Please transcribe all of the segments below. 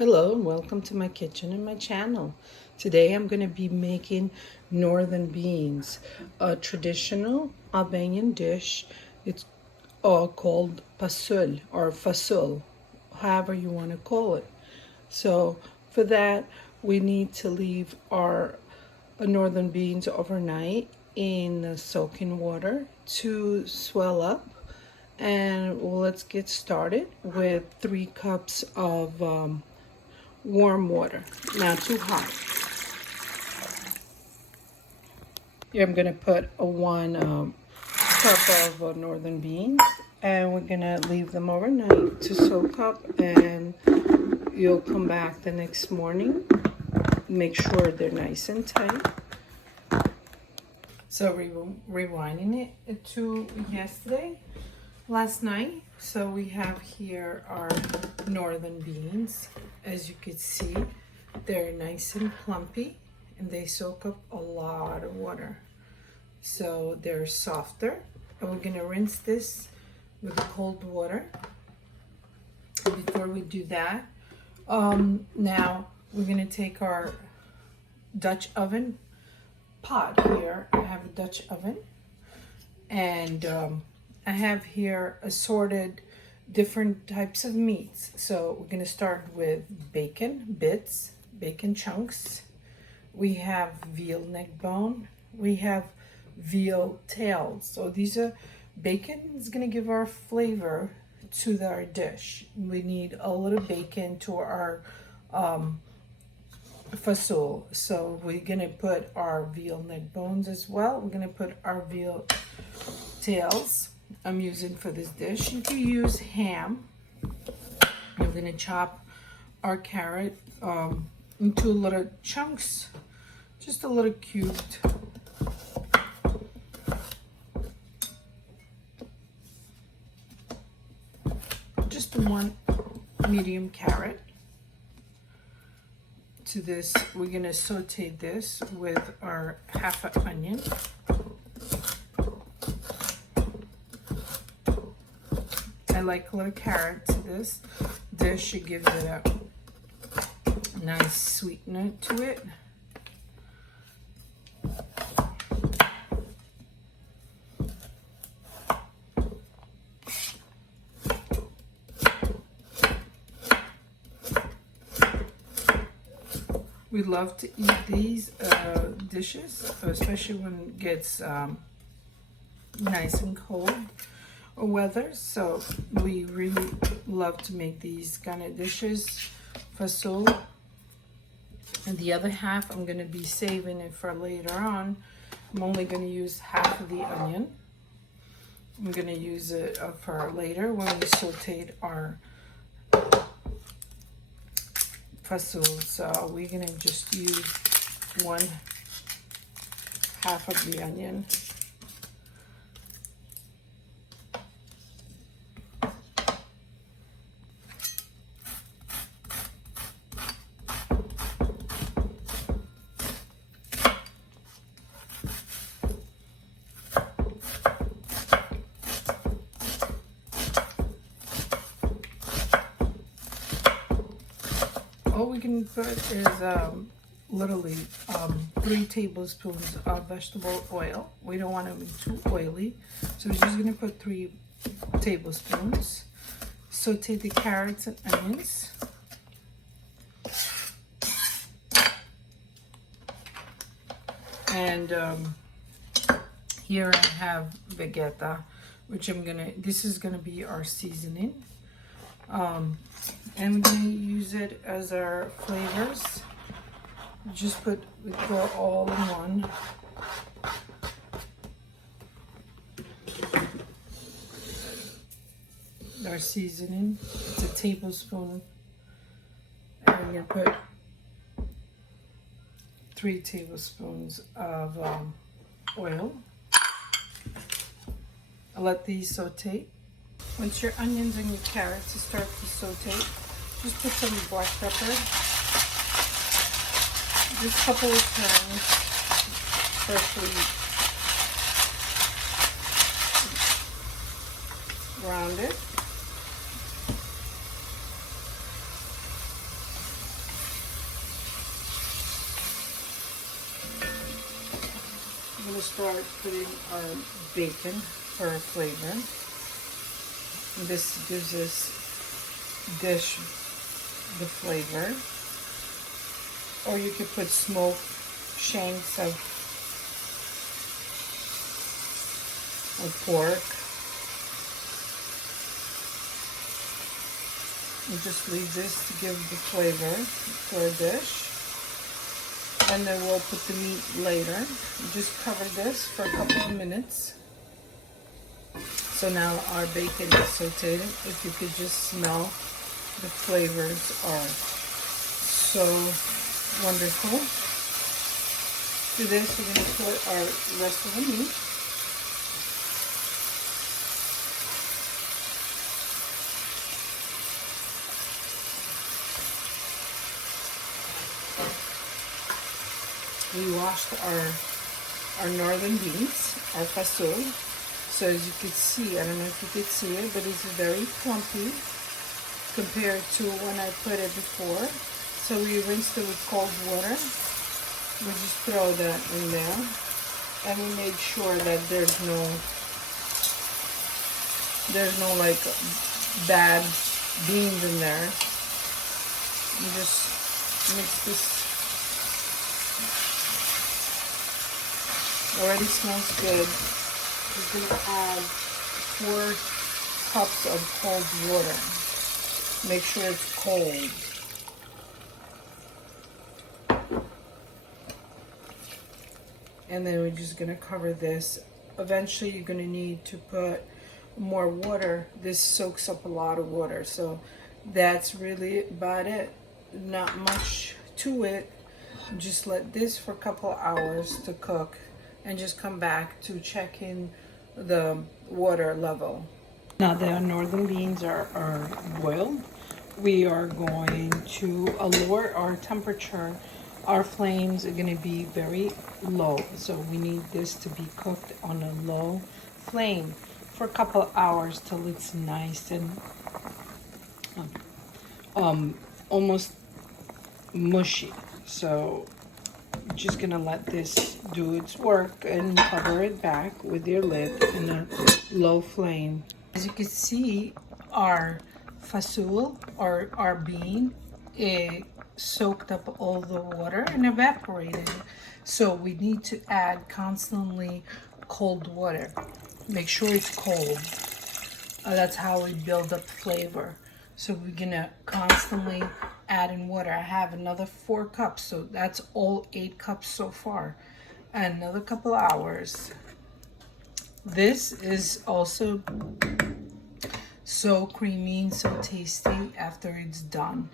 Hello and welcome to my kitchen and my channel. Today I'm going to be making northern beans, a traditional Albanian dish. It's called pasul or fasul, however you want to call it. So for that we need to leave our northern beans overnight in soaking water to swell up. And let's get started with 3 cups of warm water, not too hot. Here I'm gonna put a 1 cup of northern beans, and we're gonna leave them overnight to soak up, and you'll come back the next morning. Make sure they're nice and tight. So rewinding it to last night. So we have here our northern beans. As you can see, they're nice and plumpy and they soak up a lot of water. So they're softer. And we're gonna rinse this with cold water. Before we do that, now we're gonna take our Dutch oven pot here. I have a Dutch oven, and I have here assorted different types of meats. So we're gonna start with bacon bits, bacon chunks. We have veal neck bone. We have veal tails. So these are bacon is gonna give our flavor to our dish. We need a little bacon to our fasul. So we're gonna put our veal neck bones as well. We're gonna put our veal tails I'm using for this dish. You can use ham. We're gonna chop our carrot into little chunks, just a little cubed. Just 1 medium carrot. To this, we're gonna saute this with our half an onion. I like a little carrot to this dish. It gives it a nice sweetener to it. We love to eat these dishes, especially when it gets nice and cold weather. So we really love to make these kind of dishes. Fasul. And the other half I'm going to be saving it for later on. I'm only going to use half of the onion. I'm going to use it for later when we sauteed our fasul. So we're going to just use 1/2 of the onion. All we can put is literally 3 tablespoons of vegetable oil. We don't want it to be too oily, so we're just gonna put 3 tablespoons. Saute the carrots and onions. And here I have Vegeta, which this is gonna be our seasoning. And we're going to use it as our flavors. We put all in one. Our seasoning, it's a tablespoon. And we're going to put 3 tablespoons of oil. I'll let these saute. Once your onions and your carrots start to saute, just put some black pepper. Just a couple of turns, freshly rounded. we'll start putting our bacon for our flavor. This gives this dish the flavor. Or you could put smoked shanks of pork. You just leave this to give the flavor to our dish. And then we'll put the meat later. Just cover this for a couple of minutes. So now our bacon is sauteed. If you could just smell, the flavors are so wonderful. To this, we're going to put our rest of the meat. We washed our northern beans, our pasul. So as you can see, I don't know if you could see it, but it's very plumpy compared to when I put it before. So we rinsed it with cold water. We just throw that in there. And we made sure that there's no like bad beans in there. You just mix this. Already smells good. We're going to add 4 cups of cold water. Make sure it's cold. And then we're just going to cover this. Eventually you're going to need to put more water. This soaks up a lot of water. So that's really about it. Not much to it. Just let this for a couple hours to cook. And just come back to check in the water level. Now the northern beans are boiled. We are going to lower our temperature. Our flames are going to be very low. So we need this to be cooked on a low flame for a couple of hours till it's nice and almost mushy. So just gonna let this do its work and cover it back with your lid in a low flame. As you can see, our fasul or our bean, it soaked up all the water and evaporated. So we need to add constantly cold water. Make sure it's cold. That's how we build up flavor. So we're gonna constantly add in water. I have another 4 cups, so that's all 8 cups so far. And another couple hours. This is also so creamy and so tasty after it's done.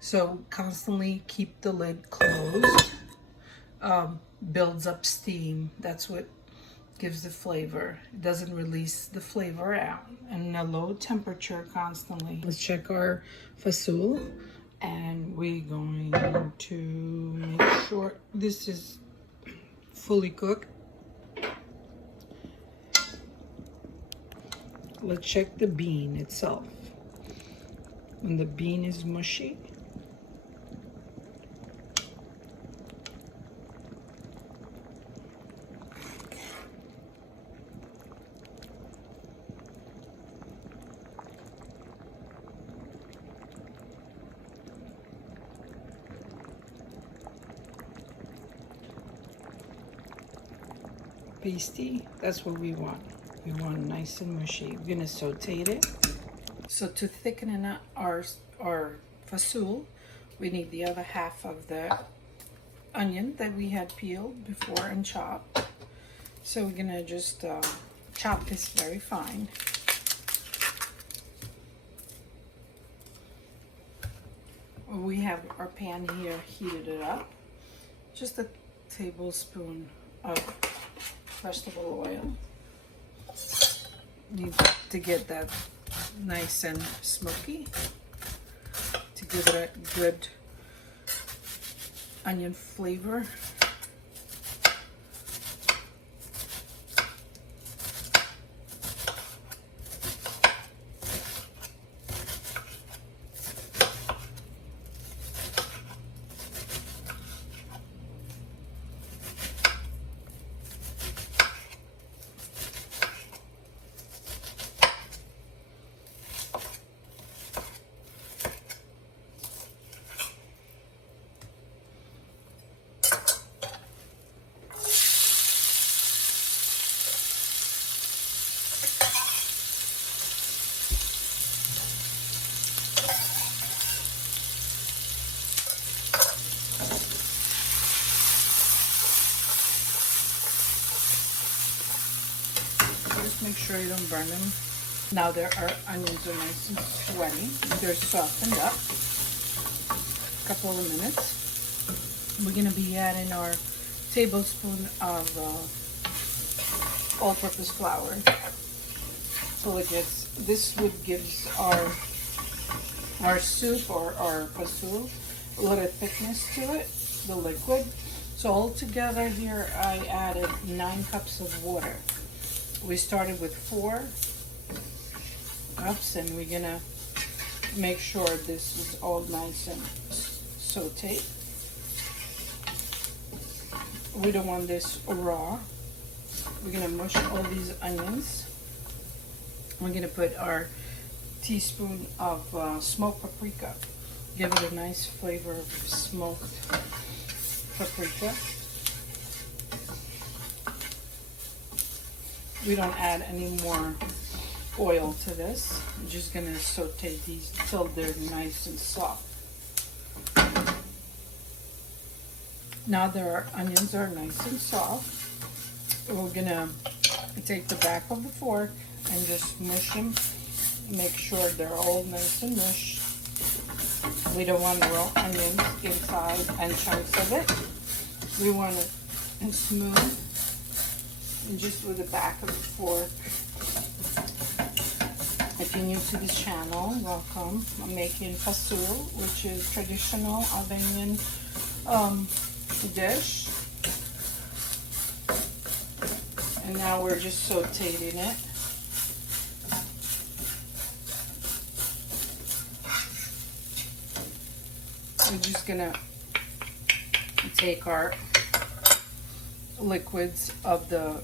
So constantly keep the lid closed. Builds up steam. That's what gives the flavor. It doesn't release the flavor out. And a low temperature constantly. Let's check our fasul. And we're going to make sure this is fully cooked. Let's check the bean itself. When the bean is mushy, pasty, that's what we want. We want nice and mushy. We're gonna saute it. So to thicken up our fasul, we need the other half of the onion that we had peeled before and chopped. So we're gonna just chop this very fine. We have our pan here heated it up. Just a tablespoon of vegetable oil. Need to get that nice and smoky to give it a good onion flavor. Just make sure you don't burn them. Now our onions are nice and sweaty. They're softened up. A couple of minutes. We're going to be adding our tablespoon of all-purpose flour. So it gets, this would gives our soup or our pasul a little thickness to it, the liquid. So altogether here I added 9 cups of water. We started with 4 cups and we're gonna make sure this is all nice and sauteed. We don't want this raw. We're gonna mush all these onions. We're gonna put our teaspoon of smoked paprika. Give it a nice flavor of smoked paprika. We don't add any more oil to this. I'm just gonna saute these till they're nice and soft. Now that our onions are nice and soft, we're gonna take the back of the fork and just mush them. Make sure they're all nice and mushed. We don't want raw onions inside and chunks of it. We want it smooth, and just with the back of the fork. If you're new to this channel, welcome. I'm making pasul, which is traditional Albanian dish. And now we're just sauteing it. We're just gonna take our liquids of the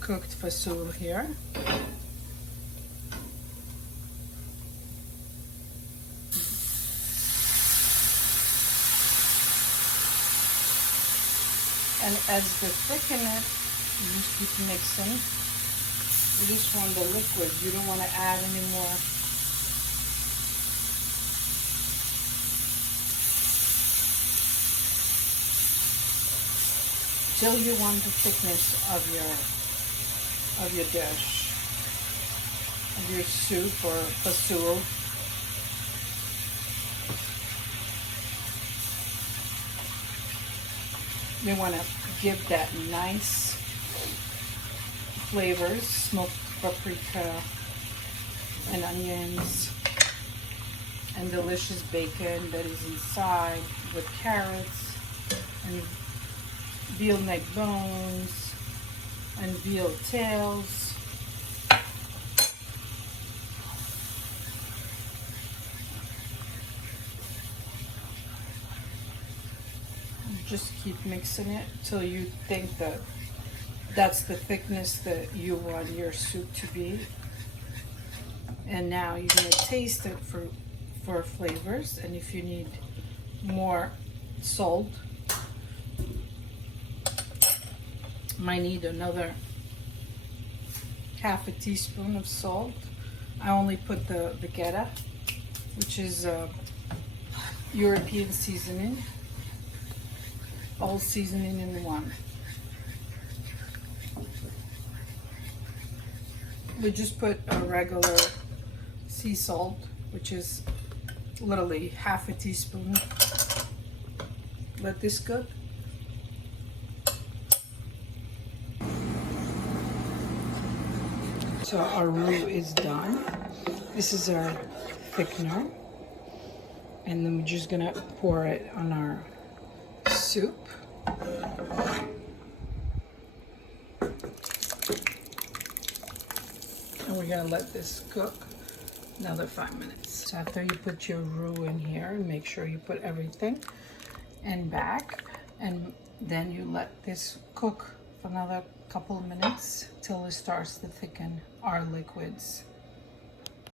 cooked pasul here. And as they thicken it, you just keep mixing. You just want the liquid. You don't want to add any more. Till you want the thickness of your dish, of your soup or pasul. You want to give that nice flavors, smoked paprika and onions and delicious bacon that is inside with carrots and veal neck bones and veal tails. Just keep mixing it till you think that that's the thickness that you want your soup to be. And now you're going to taste it for flavors, and if you need more salt, might need another half a teaspoon of salt. I only put the Vegeta, which is European seasoning, all seasoning in one. We just put a regular sea salt, which is literally half a teaspoon. Let this cook. So our roux is done. This is our thickener. And then we're just gonna pour it on our soup. And we're gonna let this cook another 5 minutes. So after you put your roux in here, make sure you put everything in back, and then you let this cook for another couple of minutes till it starts to thicken our liquids.